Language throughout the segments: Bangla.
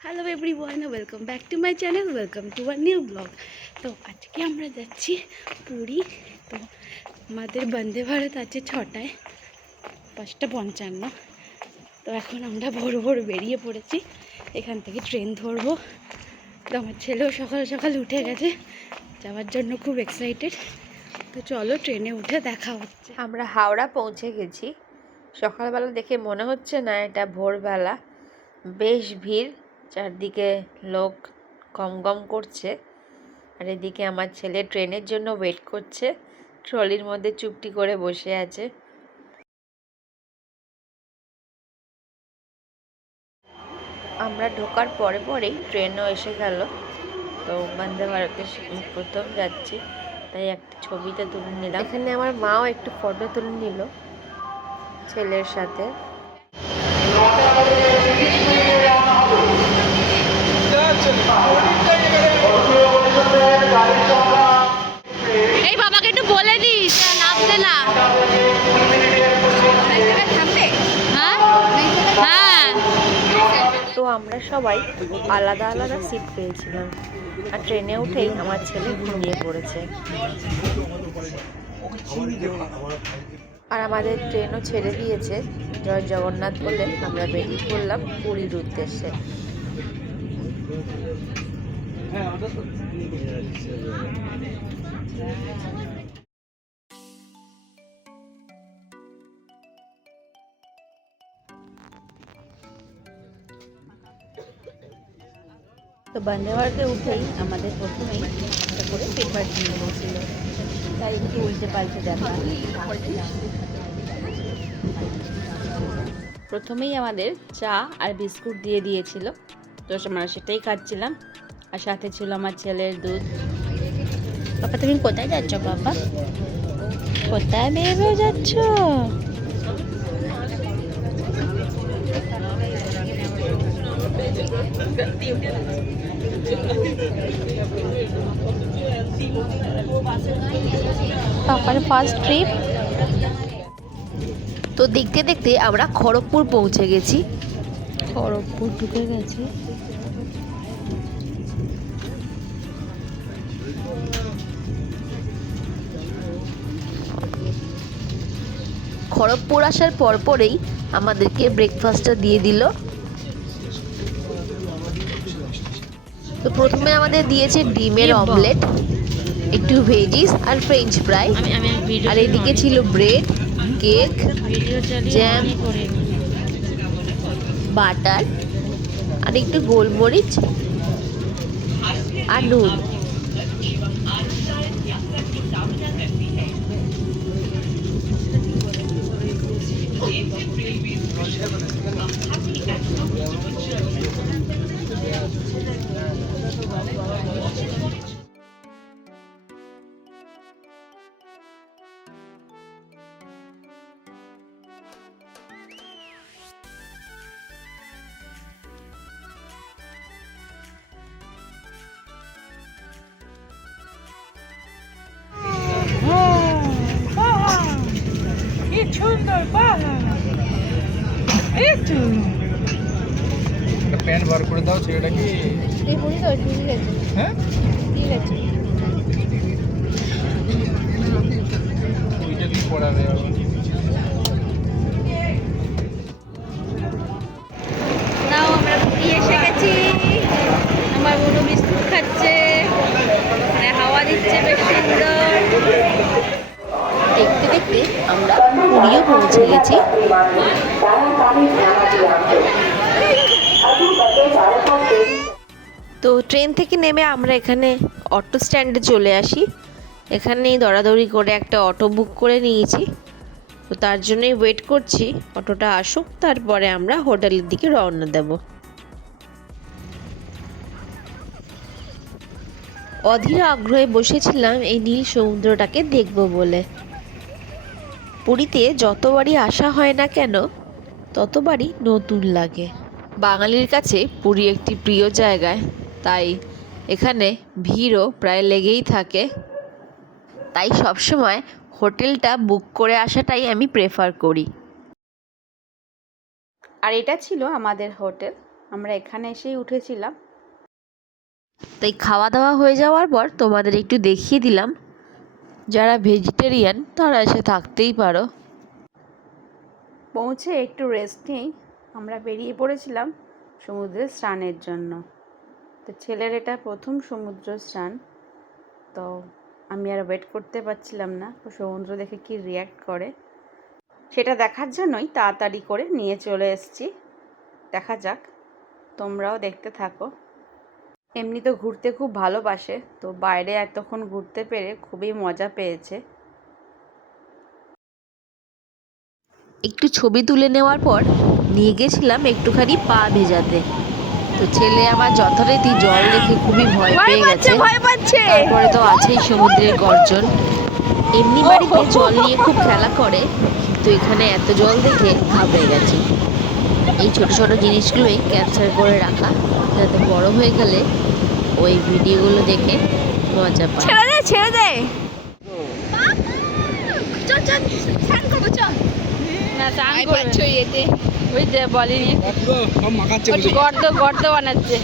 Hello everyone, welcome back to my channel, welcome to our new vlog. তো আজকে আমরা যাচ্ছি পুরী। তো আমাদের বন্দে ভারত আছে 6টায়, 5:55। তো এখন আমরা ভোর ভোর বেরিয়ে পড়েছি, এখান থেকে ট্রেন ধরবো। তো আমার ছেলেও সকাল সকাল উঠে গেছে, যাওয়ার জন্য খুব এক্সাইটেড। তো চলো ট্রেনে উঠে দেখা হচ্ছে। আমরা হাওড়া পৌঁছে গেছি। সকালবেলা দেখে মনে হচ্ছে না এটা ভোরবেলা, বেশ ভিড়, চারদিকে লোক গম গম করছে। আর এদিকে আমার ছেলে ট্রেনের জন্য ওয়েট করছে, ট্রলির মধ্যে চুপটি করে বসে আছে। আমরা ঢোকার পরে পরেই ট্রেনও এসে গেল। তো বন্দে ভারতে প্রথম যাচ্ছি, তাই একটা ছবিটা তুলে নিলাম। এখানে আমার মাও একটু ফটো তুলে নিল ছেলের সাথে। এই বাবাকে একটু বলে দিস নামতে না। হ্যাঁ হ্যাঁ। তো আমরা সবাই আলাদা আলাদা সিট পেয়েছিলাম, আর ট্রেনে উঠেই আমার ছেলে ঘুমিয়ে পড়েছে। আর আমাদের ট্রেনও ছেড়ে দিয়েছে। জয় জগন্নাথ বলে আমরা বেরিয়ে পড়লাম পুরীর উদ্দেশ্যে। তো বন্দে ভারতে উঠেই আমাদের প্রথমেই একটা করে পেপার দিয়ে দিয়েছিল, তাই একটু উল্টে পাল্টে দেখা। প্রথমেই আমাদের চা আর বিস্কুট দিয়ে দিয়েছিল, তো আমরা সেটাই খাচ্ছিলাম। আর সাথে ছিল আমার ছেলের দুধ। বাবা তুমি কোথায় যাচ্ছ? বাবা কোথায় বেরো যাচ্ছ? পাপার ফার্স্ট ট্রিপ। তো দেখতে দেখতে আমরা খড়গপুর পৌঁছে গেছি। খড়গপুর ঢুকে গেছি। খড়গপুর আসার পরেই আমাদেরকে ব্রেকফাস্টটা দিয়ে দিল। তো প্রথমে আমাদের দিয়েছে ডিমের অমলেট, একটু ভেজিস আর ফ্রেঞ্চ ফ্রাই, আর এদিকে ছিল ব্রেড, কেক, জ্যাম, বাটার, আর একটু গোলমরিচ আর নুন। কি সুন্দর পাহাড়! একটু প্যান্ট বার করে দাও, ছেলেটা কি হ্যাঁ ওইটা দিয়ে পড়াবে আবার। নাও আমরা পুরী এসে গেছি। আমার বড় বিস্কুট খাচ্ছে, মানে হাওয়া দিচ্ছে বেশ সুন্দর। দেখতে দেখতে আমরা পুরীও পৌঁছে গেছি। তো ট্রেন থেকে নেমে আমরা এখানে অটো স্ট্যান্ডে চলে আসি। এখানেই দৌড়াদৌড়ি করে একটা অটো বুক করে নিয়েছি। তো তার জন্যই ওয়েট করছি অটোটা আসুক, তারপরে আমরা হোটেলের দিকে রওনা দেব। অধীর আগ্রহে বসেছিলাম এই নীল সমুদ্রটাকে দেখব বলে। পুরীতে যতবারই আসা হয় না কেন, ততবারই নতুন লাগে। বাঙালির কাছে পুরী একটি প্রিয় জায়গায়, তাই এখানে ভিড়ও প্রায় লেগেই থাকে। তাই সবসময় হোটেলটা বুক করে আসাটাই আমি প্রেফার করি। আর এটা ছিল আমাদের হোটেল। আমরা এখানে এসেই উঠেছিলাম। তাই খাওয়া দাওয়া হয়ে যাওয়ার পর তোমাদের একটু দেখিয়ে দিলাম, যারা ভেজিটেরিয়ান তারা এসে থাকতেই পারো। পৌঁছে একটু রেস্ট নিয়েই আমরা বেরিয়ে পড়েছিলাম সমুদ্রে স্নানের জন্য। তো ছেলের এটা প্রথম সমুদ্র স্নান, তো আমি আর ওয়েট করতে পারছিলাম না ও সমুদ্র দেখে কি রিয়্যাক্ট করে সেটা দেখার জন্যই তাড়াতাড়ি করে নিয়ে চলে এসেছি। দেখা যাক, তোমরাও দেখতে থাকো। এমনি তো ঘুরতে খুব ভালোবাসে, তো বাইরে এতক্ষণ ঘুরতে পেরে খুবই মজা পেয়েছে। একটু ছবি তুলে নেওয়ার পর নিয়ে গেছিলাম একটুখানি পা ভেজাতে। তো ছেলে আমার যথারীতি জল দেখে খুবই ভয় পেয়ে গেছে। তারপরে তো আছেই সমুদ্রের গর্জন। এমনি বাড়িতে জল নিয়ে খুব খেলা করে, কিন্তু এখানে এত জল দেখে ঘাবড়ে গেছে। এই ছোট ছোট জিনিসগুলোই ক্যাপচার করে রাখা, যাতে বড় হয়ে গেলে ওই ভিডিওগুলো দেখে মজা পায়। ছেড়ে দে না চান করছো এতে ওই যে বলেনি গর্ত বানাচ্ছে।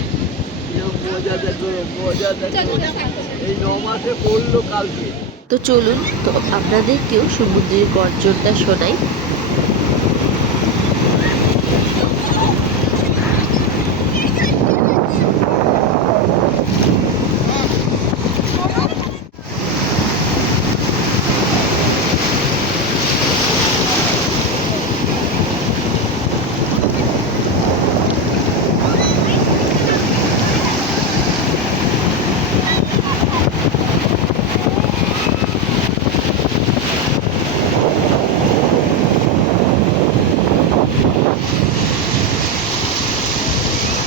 তো চলুন তো আপনাদেরকেও সমুদ্রের গর্জনটা শোনাই।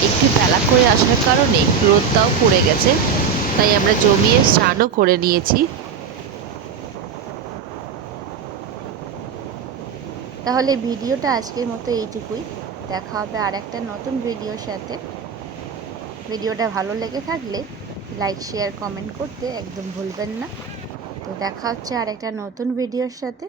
একটু বেলা করে আসার কারণে রোদটাও পড়ে গেছে, তাই আমরা জমিয়ে স্নানও করে নিয়েছি। তাহলে ভিডিওটা আজকের মতো এইটুকুই। দেখা হবে আর একটা নতুন ভিডিওর সাথে। ভিডিওটা ভালো লেগে থাকলে লাইক শেয়ার কমেন্ট করতে একদম ভুলবেন না। তো দেখা হচ্ছে আর একটা নতুন ভিডিওর সাথে।